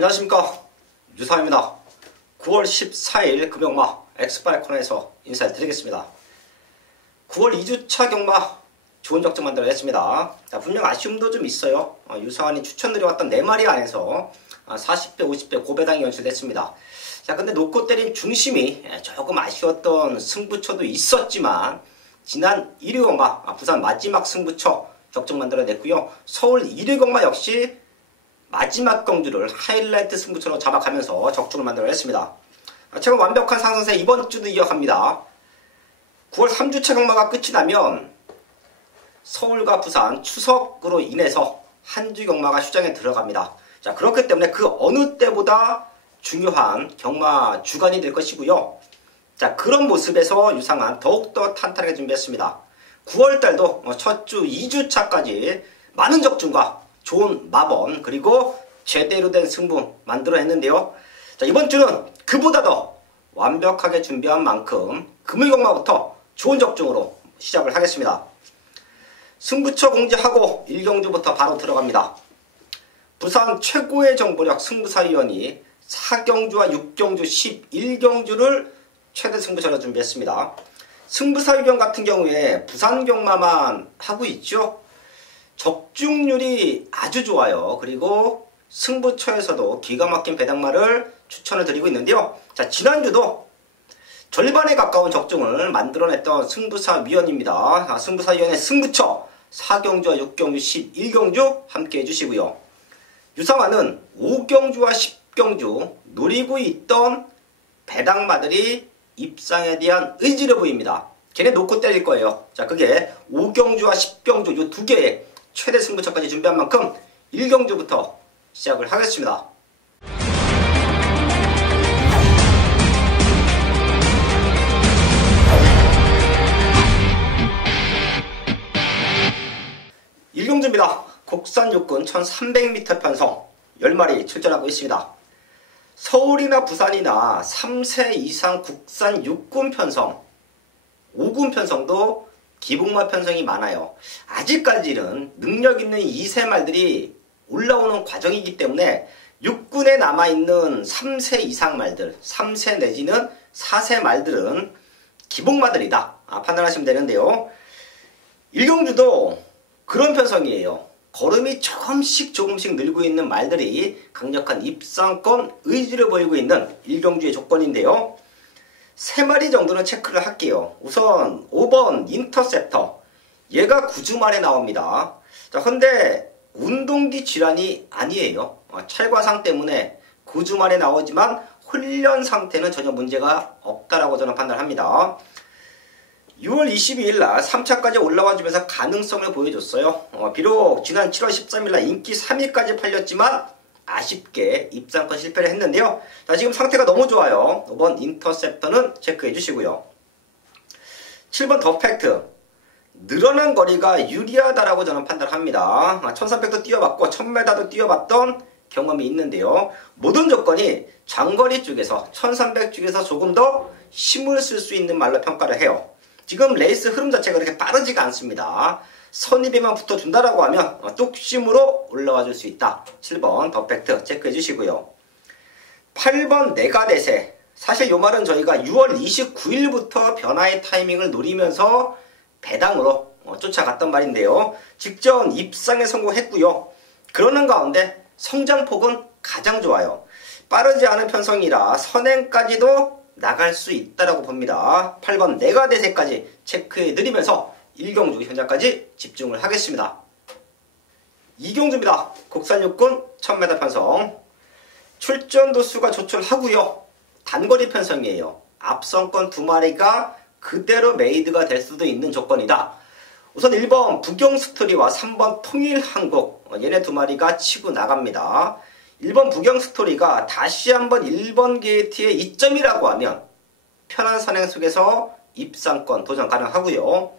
안녕하십니까, 유상입니다. 9월 14일 금요일마 엑스파일 코너에서 인사를 드리겠습니다. 9월 2주차 경마 좋은 적정 만들어냈습니다. 분명 아쉬움도 좀 있어요. 유상환이 추천드려왔던 4마리 안에서 40배, 50배 고배당이 연출됐습니다. 근데 놓고 때린 중심이 조금 아쉬웠던 승부처도 있었지만 지난 1위 경마 부산 마지막 승부처 적정 만들어냈고요. 서울 1위 경마 역시 마지막 경주를 하이라이트 승부처로 잡아가면서 적중을 만들어냈습니다. 최근 완벽한 상승세 이번 주도 이어갑니다. 9월 3주차 경마가 끝이 나면 서울과 부산 추석으로 인해서 한 주 경마가 휴장에 들어갑니다. 그렇기 때문에 그 어느 때보다 중요한 경마 주간이 될 것이고요. 그런 모습에서 유상한 더욱더 탄탄하게 준비했습니다. 9월달도 첫 주 2주차까지 많은 적중과 좋은 마번 그리고 제대로 된 승부 만들어냈는데요. 이번 주는 그보다 더 완벽하게 준비한 만큼 금요일 경마부터 좋은 적중으로 시작을 하겠습니다. 승부처 공지하고 1경주부터 바로 들어갑니다. 부산 최고의 정보력 승부사위원이 4경주와 6경주, 11경주를 최대 승부처로 준비했습니다. 승부사위원 같은 경우에 부산 경마만 하고 있죠. 적중률이 아주 좋아요. 그리고 승부처에서도 기가 막힌 배당마를 추천을 드리고 있는데요. 지난주도 절반에 가까운 적중을 만들어냈던 승부사위원입니다. 승부사위원의 승부처 4경주와 6경주, 11경주 함께 해주시고요. 유상환은 5경주와 10경주 노리고 있던 배당마들이 입상에 대한 의지를 보입니다. 걔네 놓고 때릴 거예요. 그게 5경주와 10경주 이 두 개의 최대 승부처까지 준비한 만큼 1경주부터 시작을 하겠습니다. 일경주입니다. 국산 육군 1300m 편성 10마리 출전하고 있습니다. 서울이나 부산이나 3세 이상 국산 육군 편성, 5군 편성도 기복마 편성이 많아요. 아직까지는 능력 있는 2세 말들이 올라오는 과정이기 때문에 육군에 남아있는 3세 이상 말들, 3세 내지는 4세 말들은 기복마들이다 판단하시면 되는데요. 일경주도 그런 편성이에요. 걸음이 조금씩 늘고 있는 말들이 강력한 입상권 의지를 보이고 있는 일경주의 조건인데요. 3마리 정도는 체크를 할게요. 우선 5번 인터셉터, 얘가 9주 만에 나옵니다. 근데 운동기 질환이 아니에요. 찰과상 때문에 9주 만에 나오지만 훈련 상태는 전혀 문제가 없다라고 저는 판단합니다. 6월 22일 날 3차까지 올라와 주면서 가능성을 보여줬어요. 비록 지난 7월 13일 날 인기 3위까지 팔렸지만 아쉽게 입상권 실패를 했는데요. 지금 상태가 너무 좋아요. 5번 인터셉터는 체크해 주시고요. 7번 더 팩트, 늘어난 거리가 유리하다라고 저는 판단합니다. 1300도 뛰어봤고 1000m도 뛰어봤던 경험이 있는데요. 모든 조건이 장거리 쪽에서 1300 쪽에서 조금 더 힘을 쓸 수 있는 말로 평가를 해요. 지금 레이스 흐름 자체가 그렇게 빠르지가 않습니다. 선입에만 붙어준다라고 하면 뚝심으로 올라와 줄 수 있다. 7번 더 팩트 체크해 주시고요. 8번 내가대세, 사실 이 말은 저희가 6월 29일부터 변화의 타이밍을 노리면서 배당으로 쫓아갔던 말인데요. 직전 입상에 성공했고요. 그러는 가운데 성장폭은 가장 좋아요. 빠르지 않은 편성이라 선행까지도 나갈 수 있다라고 봅니다. 8번 내가대세까지 체크해 드리면서 1경주 현장까지 집중을 하겠습니다. 2경주입니다. 국산 육군 1000m 편성. 출전 도수가 조촐하고요. 단거리 편성이에요. 앞선권 2마리가 그대로 메이드가 될 수도 있는 조건이다. 우선 1번 부경스토리와 3번 통일한국, 얘네 2마리가 치고 나갑니다. 1번 부경스토리가 다시 한번 1번 게이트의 이점이라고 하면 편한 선행 속에서 입상권 도전 가능하고요.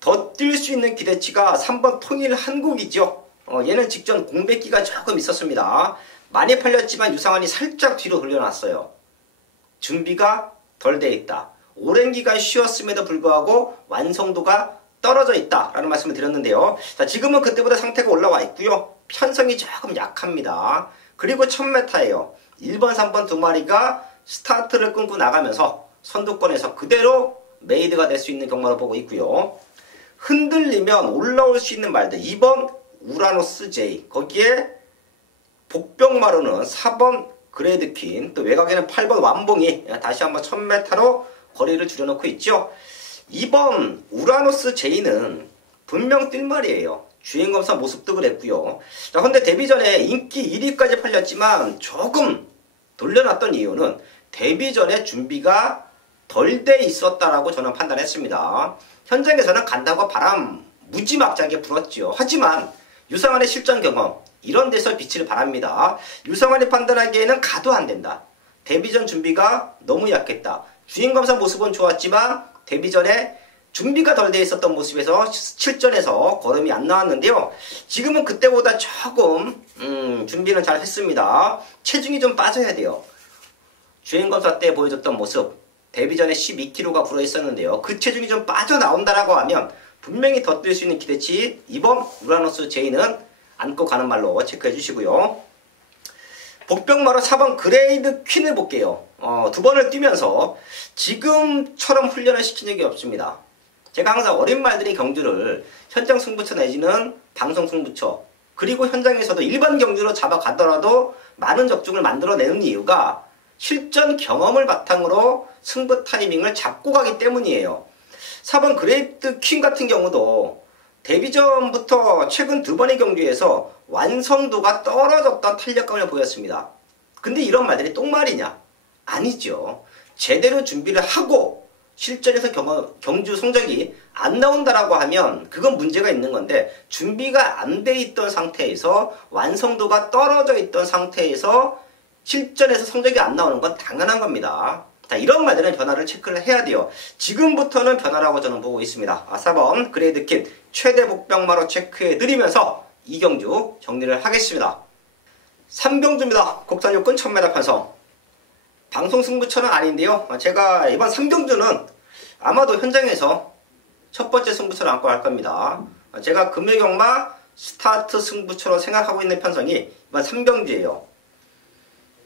더 뛸 수 있는 기대치가 3번 통일한국이죠. 얘는 직전 공백기가 조금 있었습니다. 많이 팔렸지만 유상환이 살짝 뒤로 돌려놨어요. 준비가 덜 돼 있다. 오랜 기간 쉬었음에도 불구하고 완성도가 떨어져 있다라는 말씀을 드렸는데요. 지금은 그때보다 상태가 올라와 있고요. 편성이 조금 약합니다. 그리고 1000m예요. 1번, 3번 두 마리가 스타트를 끊고 나가면서 선두권에서 그대로 메이드가 될 수 있는 경마로 보고 있고요. 흔들리면 올라올 수 있는 말들 2번 우라노스 J, 거기에 복병마루는 4번 그레이드퀸, 또 외곽에는 8번 완봉이 다시 한번 1000m로 거리를 줄여놓고 있죠. 2번 우라노스 J는 분명 뛸 말이에요. 주행검사 모습도 그랬고요. 자, 근데 데뷔 전에 인기 1위까지 팔렸지만 조금 돌려놨던 이유는 데뷔 전에 준비가 덜 돼 있었다라고 저는 판단했습니다. 현장에서는 간다고 바람 무지막지하게 불었죠. 하지만 유상환의 실전 경험, 이런 데서 빛을 발합니다. 유상환이 판단하기에는 가도 안 된다. 데뷔 전 준비가 너무 약했다. 주행검사 모습은 좋았지만 데뷔 전에 준비가 덜 돼 있었던 모습에서 실전에서 걸음이 안 나왔는데요. 지금은 그때보다 조금 준비는 잘 했습니다. 체중이 좀 빠져야 돼요. 주행검사 때 보여줬던 모습, 데뷔 전에 12kg가 불어 있었는데요. 그 체중이 좀 빠져나온다라고 하면 분명히 더 뛸 수 있는 기대치 2번 우라노스 J는 안고 가는 말로 체크해 주시고요. 복병마루 4번 그레이드 퀸을 볼게요. 두 번을 뛰면서 지금처럼 훈련을 시킨 적이 없습니다. 제가 항상 어린 말들이 경주를 현장 승부처 내지는 방송 승부처, 그리고 현장에서도 일반 경주로 잡아가더라도 많은 적중을 만들어내는 이유가 실전 경험을 바탕으로 승부 타이밍을 잡고 가기 때문이에요. 4번 그레이트 퀸 같은 경우도 데뷔 전부터 최근 두 번의 경주에서 완성도가 떨어졌던 탄력감을 보였습니다. 근데 이런 말들이 똥말이냐? 아니죠. 제대로 준비를 하고 실전에서 경주 성적이 안 나온다라고 하면 그건 문제가 있는 건데, 준비가 안 돼 있던 상태에서 완성도가 떨어져 있던 상태에서 실전에서 성적이 안 나오는 건 당연한 겁니다. 자, 이런 말들은 변화를 체크를 해야 돼요. 지금부터는 변화라고 저는 보고 있습니다. 4번 그레이드 퀸 최대 복병마로 체크해 드리면서 이 경주 정리를 하겠습니다. 3경주입니다. 국산 요건 1000m 편성. 방송 승부처는 아닌데요. 제가 이번 3경주는 아마도 현장에서 첫 번째 승부처를 안고 갈 겁니다. 제가 금일경마 스타트 승부처로 생각하고 있는 편성이 이번 3경주예요.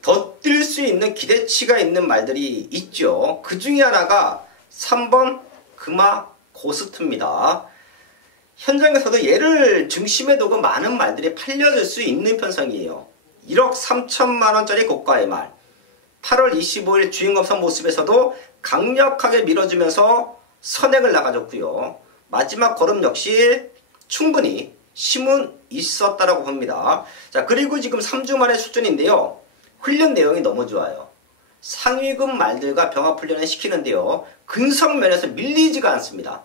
더 뛸 수 있는 기대치가 있는 말들이 있죠. 그 중에 하나가 3번 금화 고스트입니다. 현장에서도 얘를 중심에 두고 많은 말들이 팔려질 수 있는 편성이에요. 1억 3천만원짜리 고가의 말. 8월 25일 주행검사 모습에서도 강력하게 밀어주면서 선행을 나가줬고요. 마지막 걸음 역시 충분히 힘은 있었다라고 봅니다. 자, 그리고 지금 3주 만의 수준인데요. 훈련 내용이 너무 좋아요. 상위급 말들과 병합 훈련을 시키는데요. 근성 면에서 밀리지가 않습니다.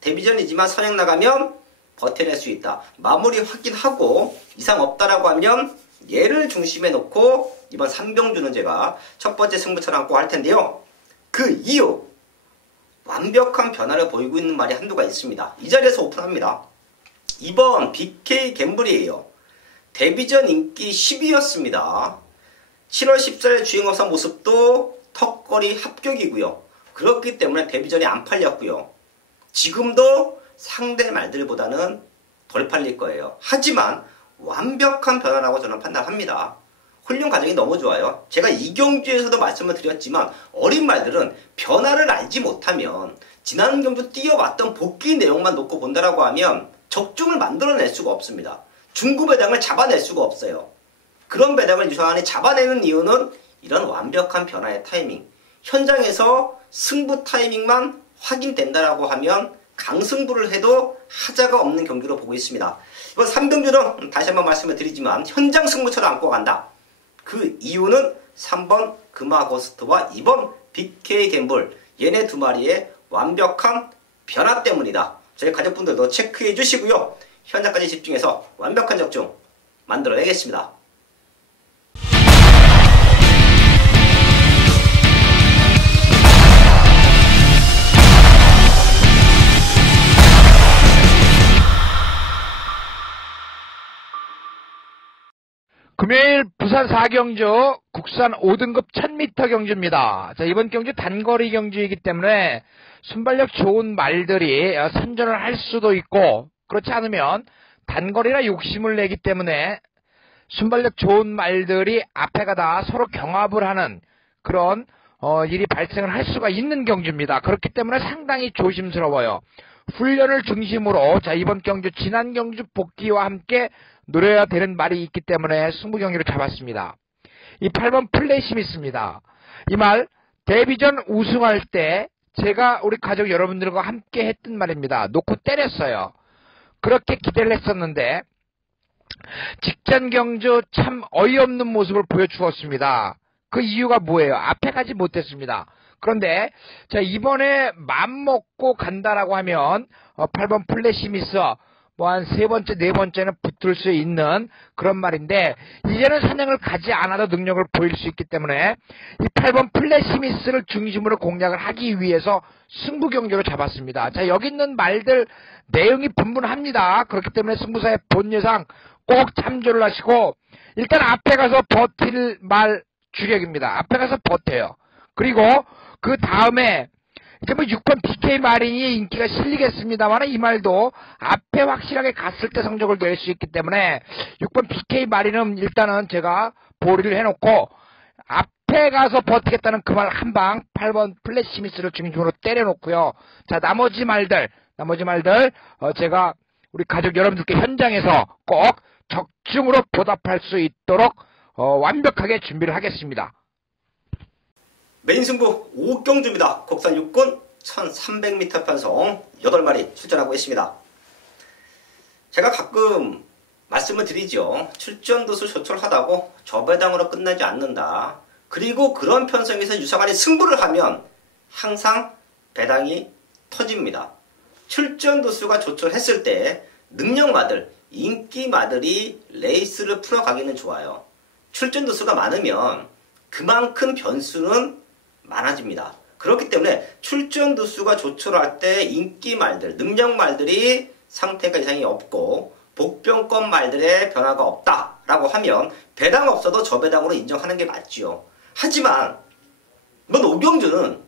데뷔전이지만 선행 나가면 버텨낼 수 있다. 마무리 확인하고 이상 없다라고 하면 얘를 중심에 놓고 이번 3경주는 제가 첫 번째 승부처를 안고 할 텐데요. 그 이유, 완벽한 변화를 보이고 있는 말이 한두가 있습니다. 이 자리에서 오픈합니다. 2번 BK 갬블이에요. 데뷔전 인기 10위였습니다. 7월 14일 주행검사 모습도 턱걸이 합격이고요. 그렇기 때문에 데뷔전이 안 팔렸고요. 지금도 상대 말들보다는 덜 팔릴 거예요. 하지만 완벽한 변화라고 저는 판단합니다. 훈련 과정이 너무 좋아요. 제가 이 경주에서도 말씀을 드렸지만 어린 말들은 변화를 알지 못하면 지난 경주 뛰어왔던 복귀 내용만 놓고 본다라고 하면 적중을 만들어낼 수가 없습니다. 중구 배당을 잡아낼 수가 없어요. 그런 배당을 유상환이 잡아내는 이유는 이런 완벽한 변화의 타이밍. 현장에서 승부 타이밍만 확인된다라고 하면 강승부를 해도 하자가 없는 경기로 보고 있습니다. 이번 3경주는 다시 한번 말씀을 드리지만 현장 승부처를 안고 간다. 그 이유는 3번 금화고스트와 2번 BK 갬블, 얘네 두 마리의 완벽한 변화 때문이다. 저희 가족분들도 체크해 주시고요. 현장까지 집중해서 완벽한 적중 만들어내겠습니다. 금요일 부산 4경주 국산 5등급 1000m 경주입니다. 자, 이번 경주 단거리 경주이기 때문에 순발력 좋은 말들이 선전을 할 수도 있고, 그렇지 않으면 단거리라 욕심을 내기 때문에 순발력 좋은 말들이 앞에 가다 서로 경합을 하는 그런 일이 발생을 할 수가 있는 경주입니다. 그렇기 때문에 상당히 조심스러워요. 훈련을 중심으로 자 이번 경주 지난 경주 복귀와 함께 노려야 되는 말이 있기 때문에 승부 경기로 잡았습니다. 이 8번 플레이심이 있습니다. 이 말 데뷔전 우승할 때 제가 우리 가족 여러분들과 함께 했던 말입니다. 놓고 때렸어요. 그렇게 기대를 했었는데 직전 경주 참 어이없는 모습을 보여주었습니다. 그 이유가 뭐예요? 앞에 가지 못했습니다. 그런데 자 이번에 맘먹고 간다라고 하면 8번 플래시미스 뭐 한 세 번째 네 번째는 붙을 수 있는 그런 말인데 이제는 선행을 가지 않아도 능력을 보일 수 있기 때문에 이 8번 플래시미스를 중심으로 공략을 하기 위해서 승부 경기로 잡았습니다. 자 여기 있는 말들 내용이 분분합니다. 그렇기 때문에 승부사의 본 예상 꼭 참조를 하시고 일단 앞에 가서 버틸 말 주력입니다. 앞에 가서 버텨요. 그리고 그 다음에 이제 뭐 6번 BK 마린이 인기가 실리겠습니다만 이 말도 앞에 확실하게 갔을 때 성적을 낼 수 있기 때문에 6번 BK 마린은 일단은 제가 보리를 해놓고 앞에 가서 버티겠다는 그 말 한방 8번 플래시미스를 중심으로 때려놓고요. 자 나머지 말들 제가 우리 가족 여러분들께 현장에서 꼭 적중으로 보답할 수 있도록 완벽하게 준비를 하겠습니다. 메인 승부 5경주입니다. 국산 육군 1300m 편성 8마리 출전하고 있습니다. 제가 가끔 말씀을 드리죠. 출전도수 조촐하다고 저배당으로 끝나지 않는다. 그리고 그런 편성에서 유사관이 승부를 하면 항상 배당이 터집니다. 출전도수가 조촐했을 때 능력마들, 인기마들이 레이스를 풀어가기는 좋아요. 출전도수가 많으면 그만큼 변수는 많아집니다. 그렇기 때문에 출전도수가 조촐할 때 인기말들, 능력말들이 상태가 이상이 없고 복병권 말들의 변화가 없다라고 하면 배당 없어도 저배당으로 인정하는 게 맞지요. 하지만 이번 오경주는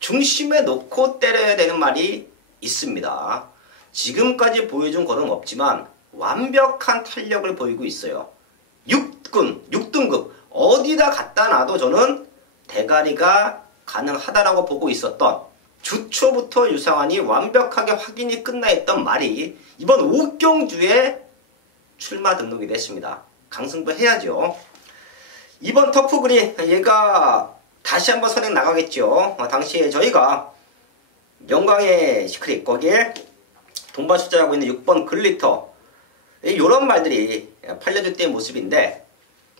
중심에 놓고 때려야 되는 말이 있습니다. 지금까지 보여준 거는 없지만 완벽한 탄력을 보이고 있어요. 6등급 어디다 갖다 놔도 저는 대가리가 가능하다라고 보고 있었던 주초부터 유상환이 완벽하게 확인이 끝나 있던 말이 이번 5경주에 출마 등록이 됐습니다. 강승부 해야죠. 이번 터프그린 얘가 다시 한번 선행 나가겠죠. 당시에 저희가 영광의 시크릿 거기에 동반 출전하고 있는 6번 글리터 이런 말들이 팔려줄 때의 모습인데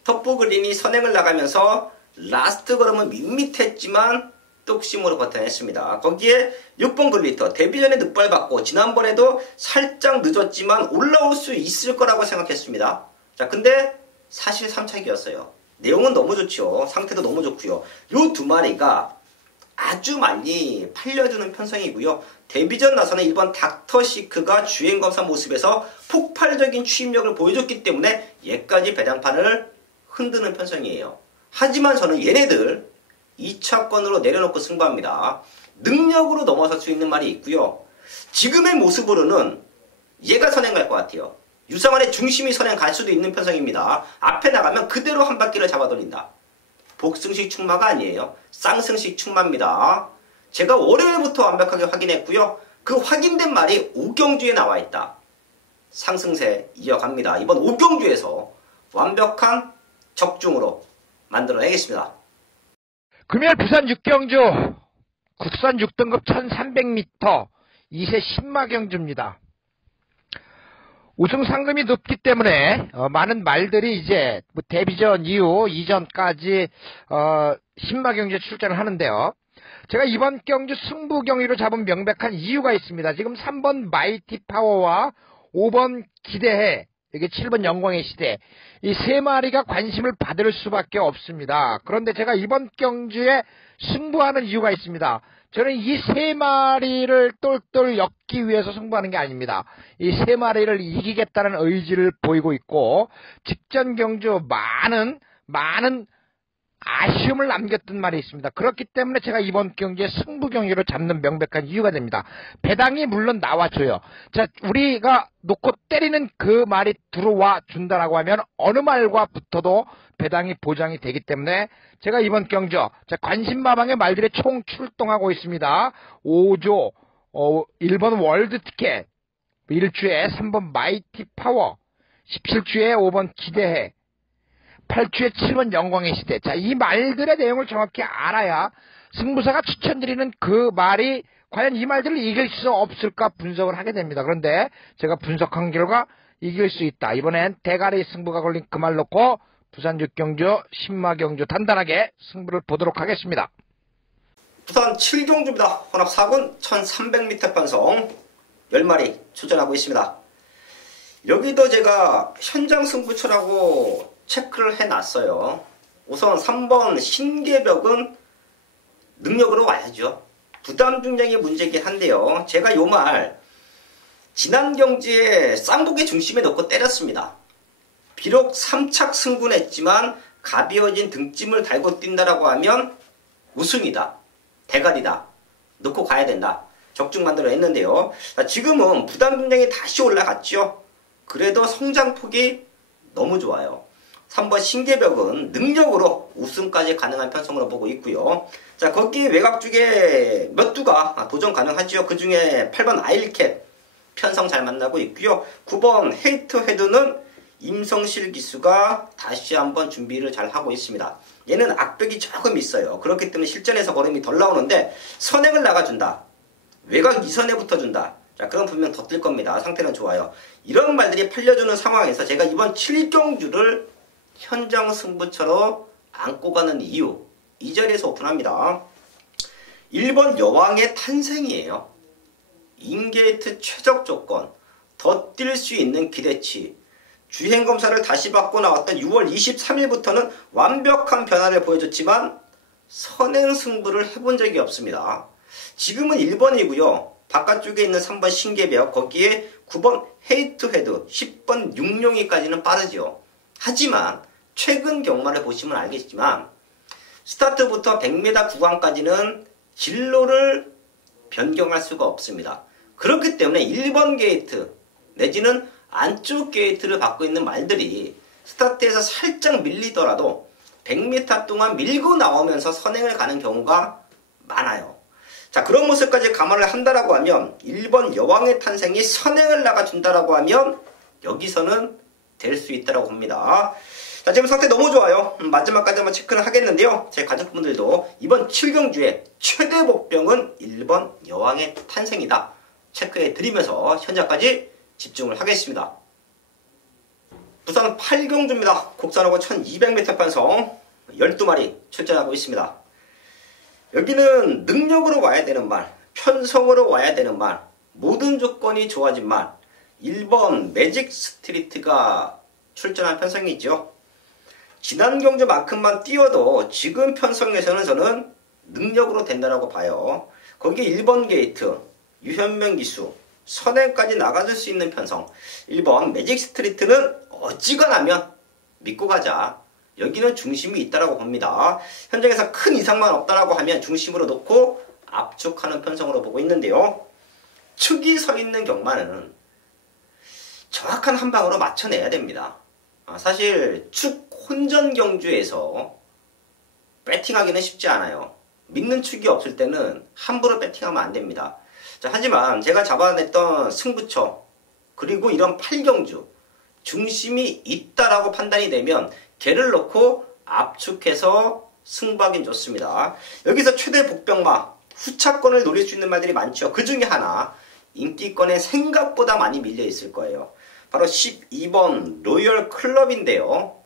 터프그린이 선행을 나가면서 라스트 걸음은 밋밋했지만 뚝심으로 버텨냈습니다. 거기에 6번 글리터 데뷔전에 늑발받고 지난번에도 살짝 늦었지만 올라올 수 있을 거라고 생각했습니다. 자, 근데 사실 3착이었어요. 내용은 너무 좋죠. 상태도 너무 좋고요. 요 두 마리가 아주 많이 팔려주는 편성이고요. 데뷔전 나서는 1번 닥터시크가 주행검사 모습에서 폭발적인 추임력을 보여줬기 때문에 얘까지 배당판을 흔드는 편성이에요. 하지만 저는 얘네들 2차권으로 내려놓고 승부합니다. 능력으로 넘어설 수 있는 말이 있고요. 지금의 모습으로는 얘가 선행 갈 것 같아요. 유상환의 중심이 선행 갈 수도 있는 편성입니다. 앞에 나가면 그대로 한 바퀴를 잡아돌린다. 복승식 충마가 아니에요. 쌍승식 충마입니다. 제가 월요일부터 완벽하게 확인했고요. 그 확인된 말이 5경주에 나와 있다. 상승세 이어갑니다. 이번 5경주에서 완벽한 적중으로 만들어내겠습니다. 금요일 부산 6경주 국산 6등급 1300m 2세 신마경주입니다. 우승 상금이 높기 때문에 많은 말들이 이제 뭐 데뷔전 이후 이전까지 신마경주에 출전을 하는데요. 제가 이번 경주 승부 경기로 잡은 명백한 이유가 있습니다. 지금 3번 마이티 파워와 5번 기대해, 이게 7번 영광의 시대, 이 세 마리가 관심을 받을 수밖에 없습니다. 그런데 제가 이번 경주에 승부하는 이유가 있습니다. 저는 이 세 마리를 똘똘 엮기 위해서 승부하는 게 아닙니다. 이 세 마리를 이기겠다는 의지를 보이고 있고, 직전 경주 많은 아쉬움을 남겼던 말이 있습니다. 그렇기 때문에 제가 이번 경기에 승부 경기로 잡는 명백한 이유가 됩니다. 배당이 물론 나와줘요. 자, 우리가 놓고 때리는 그 말이 들어와 준다라고 하면 어느 말과 붙어도 배당이 보장이 되기 때문에 제가 이번 경저 관심마방의 말들이 총 출동하고 있습니다. 5조 1번 월드 티켓, 1주에 3번 마이티 파워, 17주에 5번 기대해, 8주에 7번 영광의 시대. 자, 이 말들의 내용을 정확히 알아야 승부사가 추천드리는 그 말이 과연 이 말들을 이길 수 없을까 분석을 하게 됩니다. 그런데 제가 분석한 결과 이길 수 있다. 이번엔 대가리 승부가 걸린 그 말 놓고 부산 6경주, 신마경주 단단하게 승부를 보도록 하겠습니다. 부산 7경주입니다. 혼합 4군 1300m 편성 10마리 출전하고 있습니다. 여기도 제가 현장 승부처라고 체크를 해놨어요. 우선 3번 신계벽은 능력으로 와야죠. 부담 중량이 문제이긴 한데요. 제가 요 말 지난 경기에 쌍복의 중심에 넣고 때렸습니다. 비록 3착 승분했지만 가벼워진 등짐을 달고 뛴다라고 하면 우승이다, 대가리다, 넣고 가야 된다, 적중 만들어 했는데요. 지금은 부담 중량이 다시 올라갔죠. 그래도 성장폭이 너무 좋아요. 3번 신계벽은 능력으로 우승까지 가능한 편성으로 보고 있고요. 자, 거기 외곽 쪽에 몇 두가 도전 가능하지요. 그 중에 8번 아일캣 편성 잘 만나고 있고요. 9번 헤이트 헤드는 임성실 기수가 다시 한번 준비를 잘 하고 있습니다. 얘는 악벽이 조금 있어요. 그렇기 때문에 실전에서 걸음이 덜 나오는데 선행을 나가준다, 외곽 2선에 붙어준다. 자, 그럼 분명 더 뜰 겁니다. 상태는 좋아요. 이런 말들이 팔려주는 상황에서 제가 이번 7경주를 현장 승부처로 안고 가는 이유, 이 자리에서 오픈합니다. 1번 여왕의 탄생이에요. 인게이트 최적 조건, 더 뛸 수 있는 기대치, 주행검사를 다시 받고 나왔던 6월 23일부터는 완벽한 변화를 보여줬지만 선행 승부를 해본 적이 없습니다. 지금은 1번이고요. 바깥쪽에 있는 3번 신계벽, 거기에 9번 헤이트 헤드, 10번 육룡이까지는 빠르죠. 하지만 최근 경마를 보시면 알겠지만 스타트부터 100m 구간까지는 진로를 변경할 수가 없습니다. 그렇기 때문에 1번 게이트 내지는 안쪽 게이트를 받고 있는 말들이 스타트에서 살짝 밀리더라도 100m 동안 밀고 나오면서 선행을 가는 경우가 많아요. 자, 그런 모습까지 감안을 한다라고 하면 1번 여왕의 탄생이 선행을 나가준다라고 하면 여기서는 될 수 있다라고 봅니다. 자, 지금 상태 너무 좋아요. 마지막까지 한번 체크를 하겠는데요. 제 가족분들도 이번 7경주의 최대 복병은 1번 여왕의 탄생이다 체크해 드리면서 현장까지 집중을 하겠습니다. 부산 8경주입니다. 곡선하고 1200m 편성 12마리 출전하고 있습니다. 여기는 능력으로 와야 되는 말, 편성으로 와야 되는 말, 모든 조건이 좋아진 말, 1번 매직 스트리트가 출전한 편성이죠. 지난 경주만큼만 뛰어도 지금 편성에서는 저는 능력으로 된다라고 봐요. 거기에 1번 게이트, 유현명 기수, 선행까지 나가줄 수 있는 편성. 1번 매직 스트리트는 어지간하면 믿고 가자. 여기는 중심이 있다라고 봅니다. 현장에서 큰 이상만 없다라고 하면 중심으로 놓고 압축하는 편성으로 보고 있는데요. 축이 서 있는 경마는 정확한 한 방으로 맞춰내야 됩니다. 사실 축 혼전 경주에서 배팅하기는 쉽지 않아요. 믿는 축이 없을 때는 함부로 배팅하면 안 됩니다. 자, 하지만 제가 잡아냈던 승부처 그리고 이런 8경주 중심이 있다라고 판단이 되면 개를 넣고 압축해서 승부하긴 좋습니다. 여기서 최대 복병마 후차권을 노릴 수 있는 말들이 많죠. 그 중에 하나 인기권에 생각보다 많이 밀려 있을 거예요. 바로 12번 로열 클럽인데요.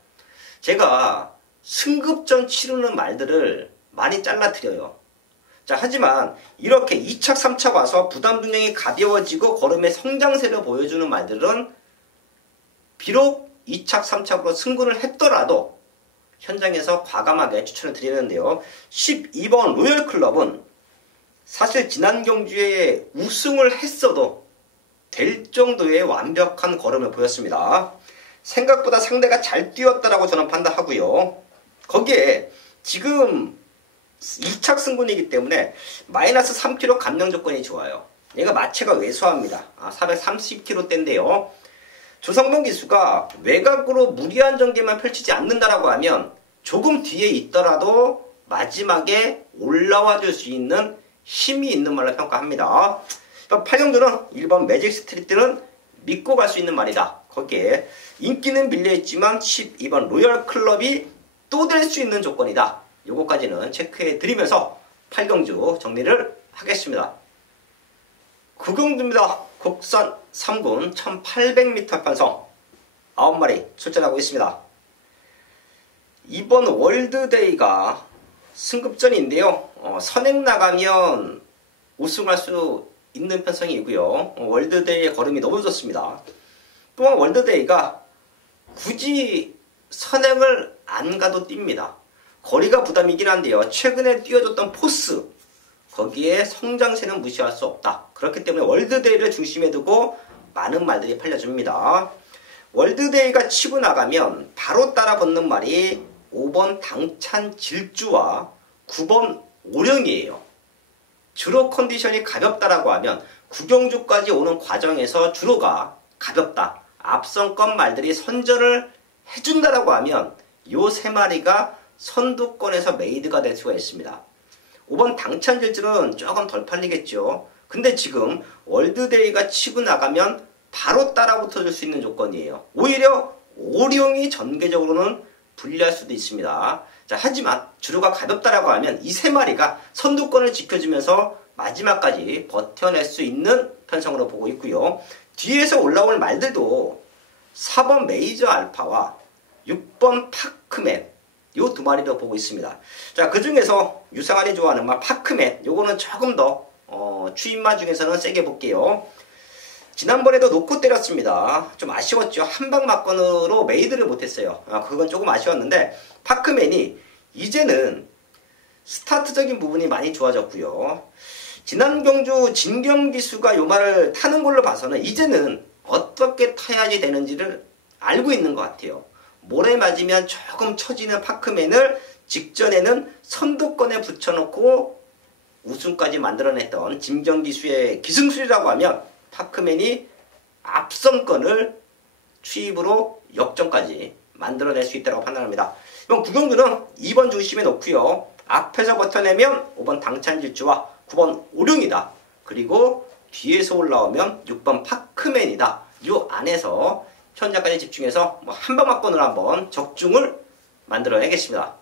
제가 승급전 치르는 말들을 많이 잘라드려요. 자, 하지만 이렇게 2착 3착 와서 부담 중량이 가벼워지고 걸음의 성장세를 보여주는 말들은 비록 2착 3착으로 승군을 했더라도 현장에서 과감하게 추천을 드리는데요. 12번 로열 클럽은 사실 지난 경주에 우승을 했어도 될 정도의 완벽한 걸음을 보였습니다. 생각보다 상대가 잘 뛰었다라고 저는 판단하고요. 거기에 지금 2착 승군이기 때문에 마이너스 3kg 감량 조건이 좋아요. 얘가 마체가 왜소합니다. 430kg대인데요. 조성동 기수가 외곽으로 무리한 전개만 펼치지 않는다라고 하면 조금 뒤에 있더라도 마지막에 올라와 줄 수 있는 힘이 있는 말로 평가합니다. 8경주는 1번 매직 스트리트는 믿고 갈 수 있는 말이다. 거기에 인기는 밀려있지만 12번 로열 클럽이 또 될 수 있는 조건이다. 요거까지는 체크해 드리면서 8경주 정리를 하겠습니다. 9경주입니다. 국산 3군 1800m 편성 9마리 출전하고 있습니다. 이번 월드데이가 승급전인데요. 선행 나가면 우승할 수 있는 편성이고요. 월드데이의 걸음이 너무 좋습니다. 또한 월드데이가 굳이 선행을 안 가도 뜁니다. 거리가 부담이긴 한데요. 최근에 뛰어줬던 포스, 거기에 성장세는 무시할 수 없다. 그렇기 때문에 월드데이를 중심에 두고 많은 말들이 팔려줍니다. 월드데이가 치고 나가면 바로 따라붙는 말이 5번 당찬 질주와 9번 오령이에요. 주로 컨디션이 가볍다라고 하면 구경주까지 오는 과정에서 주로가 가볍다. 앞선권 말들이 선전을 해준다라고 하면 요 세 마리가 선두권에서 메이드가 될 수가 있습니다. 5번 당찬 질주는 조금 덜 팔리겠죠. 근데 지금 월드데이가 치고 나가면 바로 따라붙어줄 수 있는 조건이에요. 오히려 오령이 전개적으로는 불리할 수도 있습니다. 자, 하지만 주로가 가볍다라고 하면 이 세 마리가 선두권을 지켜주면서 마지막까지 버텨낼 수 있는 편성으로 보고 있고요. 뒤에서 올라올 말들도 4번 메이저 알파와 6번 파크맨 요 두 마리로 보고 있습니다. 자, 그 중에서 유상한이 좋아하는 말 파크맨 요거는 조금 더 추임마 중에서는 세게 볼게요. 지난번에도 놓고 때렸습니다. 좀 아쉬웠죠. 한방 막건으로 메이드를 못했어요. 그건 조금 아쉬웠는데 파크맨이 이제는 스타트적인 부분이 많이 좋아졌고요. 지난 경주 진경 기수가 요 말을 타는 걸로 봐서는 이제는 어떻게 타야지 되는지를 알고 있는 것 같아요. 모래 맞으면 조금 처지는 파크맨을 직전에는 선두권에 붙여놓고 우승까지 만들어냈던 진경 기수의 기승술이라고 하면 파크맨이 앞선권을 추입으로 역전까지 만들어낼 수 있다고 판단합니다. 이번 구경주는 2번 중심에 놓고요. 앞에서 버텨내면 5번 당찬질주와 9번 오룡이다. 그리고 뒤에서 올라오면 6번 파크맨이다. 이 안에서 현장까지 집중해서 한방막권을 한번 적중을 만들어내겠습니다.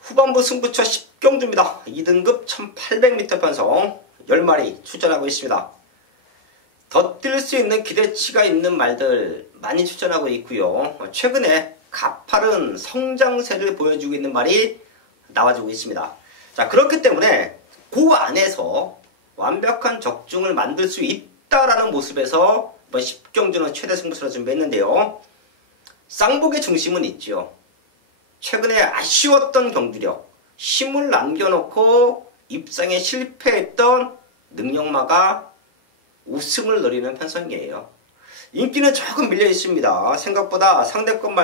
후반부 승부처 10경주입니다. 2등급 1800m 편성 10마리 출전하고 있습니다. 더 뛸 수 있는 기대치가 있는 말들 많이 출전하고 있고요. 최근에 가파른 성장세를 보여주고 있는 말이 나와주고 있습니다. 자, 그렇기 때문에 그 안에서 완벽한 적중을 만들 수 있다라는 모습에서 이번 10경주는 최대 승부수로 준비했는데요. 쌍복의 중심은 있죠. 최근에 아쉬웠던 경주력, 힘을 남겨놓고 입상에 실패했던 능력마가 우승을 노리는 편성이에요. 인기는 조금 밀려 있습니다. 생각보다 상대권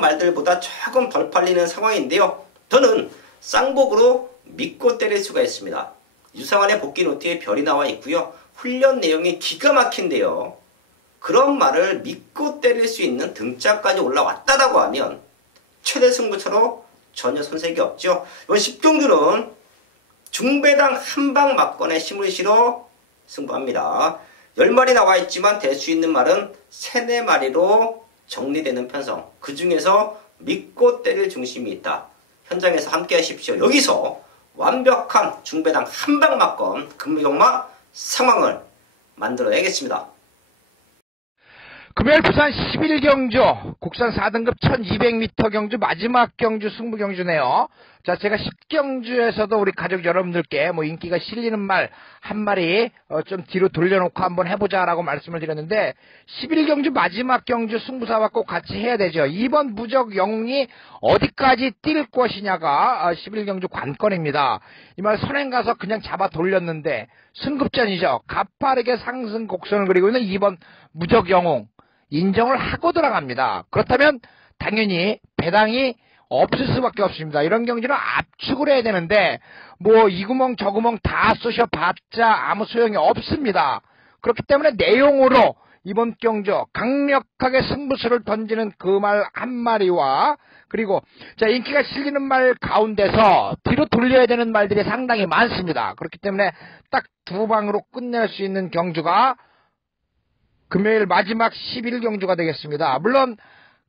말들보다 조금 덜 팔리는 상황인데요. 저는 쌍복으로 믿고 때릴 수가 있습니다. 유상환의 복귀 노트에 별이 나와 있고요. 훈련 내용이 기가 막힌데요. 그런 말을 믿고 때릴 수 있는 등짝까지 올라왔다라고 하면 최대 승부처로 전혀 손색이 없죠. 이번 10경주는 중배당 한방 막건에 힘을 실어 승부합니다. 10마리 나와 있지만 될 수 있는 말은 3, 4마리로 정리되는 편성. 그 중에서 믿고 때릴 중심이 있다. 현장에서 함께 하십시오. 여기서 완벽한 중배당 한방 막건 금미경마 상황을 만들어내겠습니다. 금요일 부산 11경주 국산 4등급 1200m 경주 마지막 경주 승부 경주네요. 자, 제가 10경주에서도 우리 가족 여러분들께 인기가 실리는 말 한 마리 좀 뒤로 돌려놓고 한번 해보자라고 말씀을 드렸는데 11경주 마지막 경주 승부사와 꼭 같이 해야 되죠. 이번 무적 영웅이 어디까지 뛸 것이냐가 11경주 관건입니다. 이 말 선행 가서 그냥 잡아 돌렸는데 승급전이죠. 가파르게 상승 곡선을 그리고 있는 이번 무적 영웅 인정을 하고 들어갑니다. 그렇다면 당연히 배당이 없을 수밖에 없습니다. 이런 경기는 압축을 해야 되는데 뭐 이 구멍 저 구멍 다 쑤셔봤자 아무 소용이 없습니다. 그렇기 때문에 내용으로 이번 경주 강력하게 승부수를 던지는 그 말 한마리와 그리고 자 인기가 실리는 말 가운데서 뒤로 돌려야 되는 말들이 상당히 많습니다. 그렇기 때문에 딱 두 방으로 끝낼 수 있는 경주가 금요일 마지막 11일 경주가 되겠습니다. 물론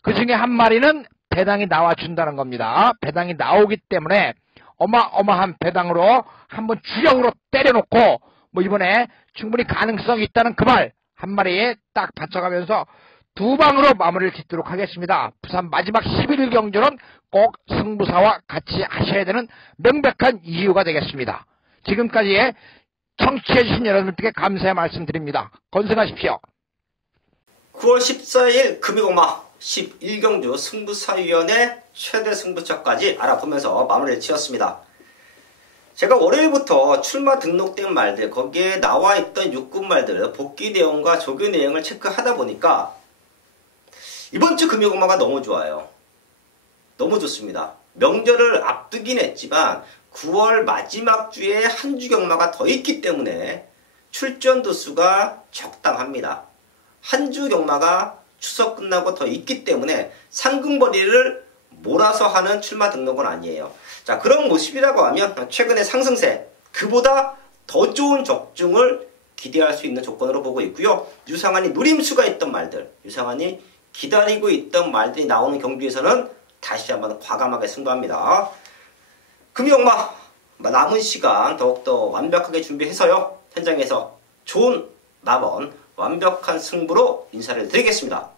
그 중에 한 마리는 배당이 나와준다는 겁니다. 배당이 나오기 때문에 어마어마한 배당으로 한번 주력으로 때려놓고 뭐 이번에 충분히 가능성이 있다는 그 말 한 마리에 딱 받쳐가면서 두 방으로 마무리를 짓도록 하겠습니다. 부산 마지막 11일 경주는 꼭 승부사와 같이 하셔야 되는 명백한 이유가 되겠습니다. 지금까지 청취해주신 여러분들께 감사의 말씀드립니다. 건승하십시오. 9월 14일 금요일마 11경주 승부사위원회 최대 승부처까지 알아보면서 마무리를 지었습니다. 제가 월요일부터 출마 등록된 말들, 거기에 나와 있던 육군 말들, 복귀 내용과 조교 내용을 체크하다 보니까 이번 주 금요일마가 너무 좋아요. 너무 좋습니다. 명절을 앞두긴 했지만 9월 마지막 주에 한 주 경마가 더 있기 때문에 출전 도수가 적당합니다. 한 주 경마가 추석 끝나고 더 있기 때문에 상금벌이를 몰아서 하는 출마 등록은 아니에요. 자, 그런 모습이라고 하면 최근의 상승세, 그보다 더 좋은 적중을 기대할 수 있는 조건으로 보고 있고요. 유상한이 노림수가 있던 말들, 유상한이 기다리고 있던 말들이 나오는 경기에서는 다시 한번 과감하게 승부합니다. 금요일마 남은 시간 더욱더 완벽하게 준비해서요. 현장에서 좋은 남은 완벽한 승부로 인사를 드리겠습니다.